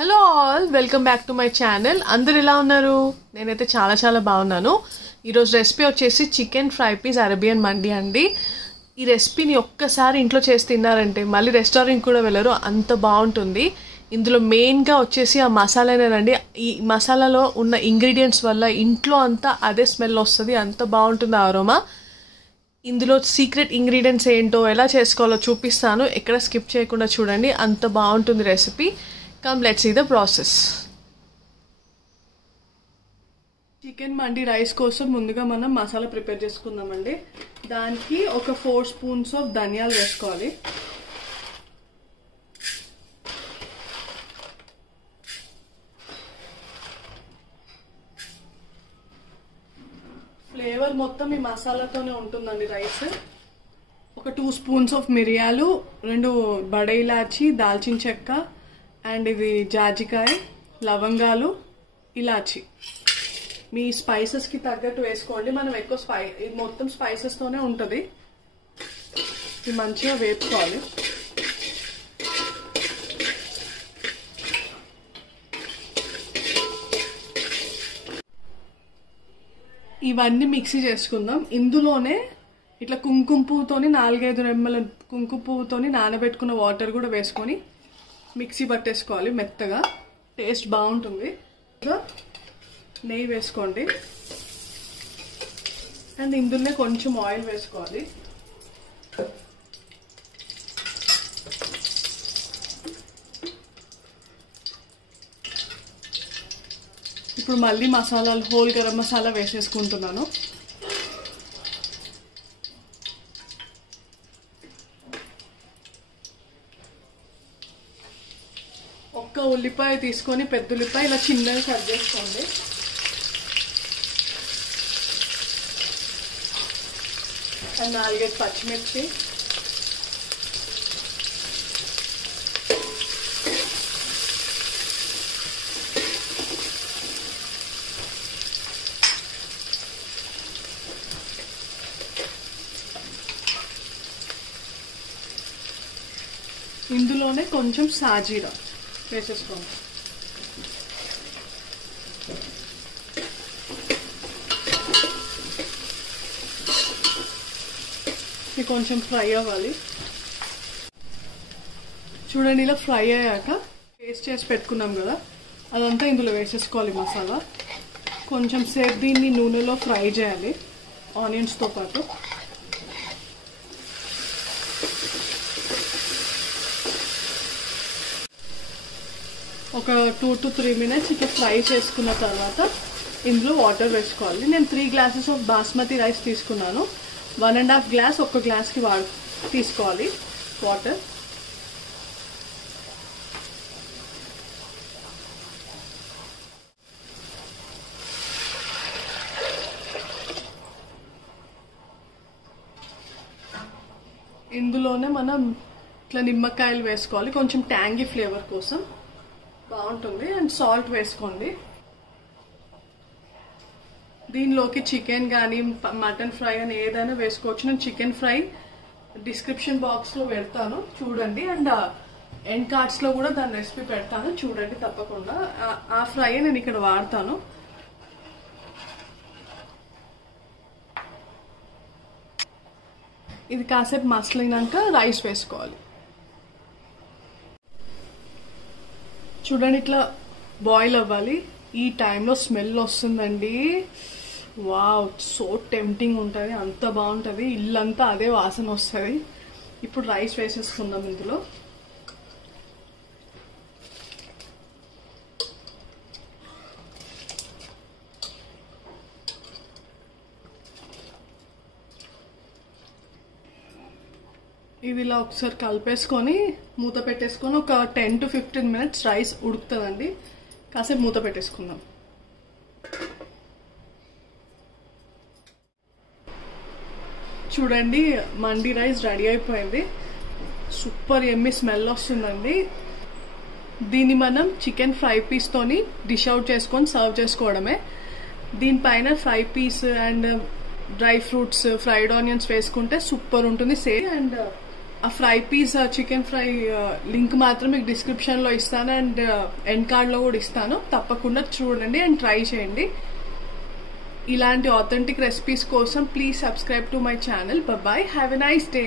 Hello all, welcome back to my channel. అందరు ఎలా ఉన్నారు? నేనైతే చాలా చాలా బాగున్నాను. ఈరోజు రెసిపీ వచ్చేసి చికెన్ ఫ్రై పీస్ అరేబియన్ మండి అండి. ఈ రెసిపీని ఒక్కసారి ఇంట్లో చేసి తిన్నారంటే మళ్ళీ రెస్టారెంట్ కూడా వెళ్ళరు, అంత బాగుంటుంది. ఇందులో మెయిన్గా వచ్చేసి ఆ మసాలానేనండి. ఈ మసాలాలో ఉన్న ఇంగ్రీడియంట్స్ వల్ల ఇంట్లో అంతా అదే స్మెల్ వస్తుంది, అంత బాగుంటుంది ఆ అరోమా. ఇందులో సీక్రెట్ ఇంగ్రీడియంట్స్ ఏంటో ఎలా చేసుకోవాలో చూపిస్తాను, ఎక్కడ స్కిప్ చేయకుండా చూడండి, అంత బాగుంటుంది recipe. Come let's see the process. Chicken మండి రైస్ కోసం ముందుగా మనం మసాలా ప్రిపేర్ చేసుకుందామండి. దానికి ఒక 4 స్పూన్స్ ఆఫ్ ధనియాలు వేసుకోవాలి. ఫ్లేవర్ మొత్తం ఈ మసాలాతోనే ఉంటుందండి రైస్. ఒక 2 స్పూన్స్ ఆఫ్ మిరియాలు, 2 బడ ఇలాచి, దాల్చిన చెక్క అండ్ ఇది జాజికాయ, లవంగాలు, ఇలాచి. మీ స్పైసెస్కి తగ్గట్టు వేసుకోండి. మనం ఎక్కువ ఇది మొత్తం స్పైసెస్తోనే ఉంటుంది. ఇది మంచిగా వేపుకోవాలి. ఇవన్నీ మిక్సీ చేసుకుందాం. ఇందులోనే ఇట్లా కుంకుమ పువ్వుతోని 4-5 రెమ్మల కుంకుమ పువ్వుతోని నానబెట్టుకున్న వాటర్ కూడా వేసుకొని మిక్సీ పట్టేసుకోవాలి మెత్తగా. టేస్ట్ బాగుంటుంది. నెయ్యి వేసుకోండి అండ్ ఇందులోనే కొంచెం ఆయిల్ వేసుకోవాలి. ఇప్పుడు మళ్ళీ మసాలాలు హోల్ గరం మసాలా వేసేసుకుంటున్నాను. ఒక్క ఉల్లిపాయ తీసుకొని, పెద్ద ఉల్లిపాయ ఇలా చిన్నగా కట్ చేసుకోండి. అండ్ 4-5 పచ్చిమిర్చి, ఇందులోనే కొంచెం సాజీరా వేసేసుకోండి. ఇది కొంచెం ఫ్రై అవ్వాలి. చూడండి, ఇలా ఫ్రై అయ్యాక పేస్ట్ చేసి పెట్టుకున్నాం కదా, అదంతా ఇందులో వేసేసుకోవాలి మసాలా. కొంచెం సేపు దీన్ని నూనెలో ఫ్రై చేయాలి ఆనియన్స్తో పాటు. ఒక 2 to 3 minutes ఇట్లా ఫ్రై చేసుకున్న తర్వాత ఇందులో వాటర్ వేసుకోవాలి. నేను 3 glasses ఆఫ్ బాస్మతి రైస్ తీసుకున్నాను. 1.5 glass ఒక గ్లాస్కి తీసుకోవాలి వాటర్. ఇందులోనే మనం ఇట్లా నిమ్మకాయలు వేసుకోవాలి, కొంచెం ట్యాంగీ ఫ్లేవర్ కోసం బాగుంటుంది. అండ్ సాల్ట్ వేసుకోండి. దీనిలోకి చికెన్ కానీ మటన్ ఫ్రై అని ఏదైనా వేసుకోవచ్చు. నేను చికెన్ ఫ్రై డిస్క్రిప్షన్ బాక్స్లో పెడతాను చూడండి, అండ్ ఎండ్ కార్డ్స్లో కూడా దాని రెసిపీ పెడతాను చూడండి తప్పకుండా. ఆ ఫ్రై నేను ఇక్కడ వాడతాను. ఇది కాసేపు మసలినాక రైస్ వేసుకోవాలి. చూడండి, ఇట్లా బాయిల్ అవ్వాలి. ఈ టైంలో స్మెల్ వస్తుందండి. వావ్, సో టెంప్టింగ్ ఉంటుంది, అంత బాగుంటుంది. ఇల్లంతా అదే వాసన వస్తుంది. ఇప్పుడు రైస్ వేసేసుకుందాం ఇందులో. ఇది ఇలా ఒకసారి కలిపేసుకొని మూత పెట్టేసుకొని ఒక 10 to 15 minutes రైస్ ఉడుకుతుందండి. కాసేపు మూత పెట్టేసుకుందాం. చూడండి, మండి రైస్ రెడీ అయిపోయింది. సూపర్ ఎమ్మీ స్మెల్ వస్తుందండి. దీన్ని మనం చికెన్ ఫ్రై పీస్తోని డిష్ అవుట్ చేసుకొని సర్వ్ చేసుకోవడమే. దీనిపైన fry piece and dry fruits, fried onions వేసుకుంటే సూపర్ ఉంటుంది. సేమ్ అండ్ ఆ fry piece chicken fry link మాత్రం మీకు డిస్క్రిప్షన్లో ఇస్తాను అండ్ ఎండ్ కార్డ్లో కూడా ఇస్తాను. తప్పకుండా చూడండి అండ్ ట్రై చేయండి. ఇలాంటి ఆథెంటిక్ రెసిపీస్ కోసం please subscribe to my channel. Bye, have a nice day.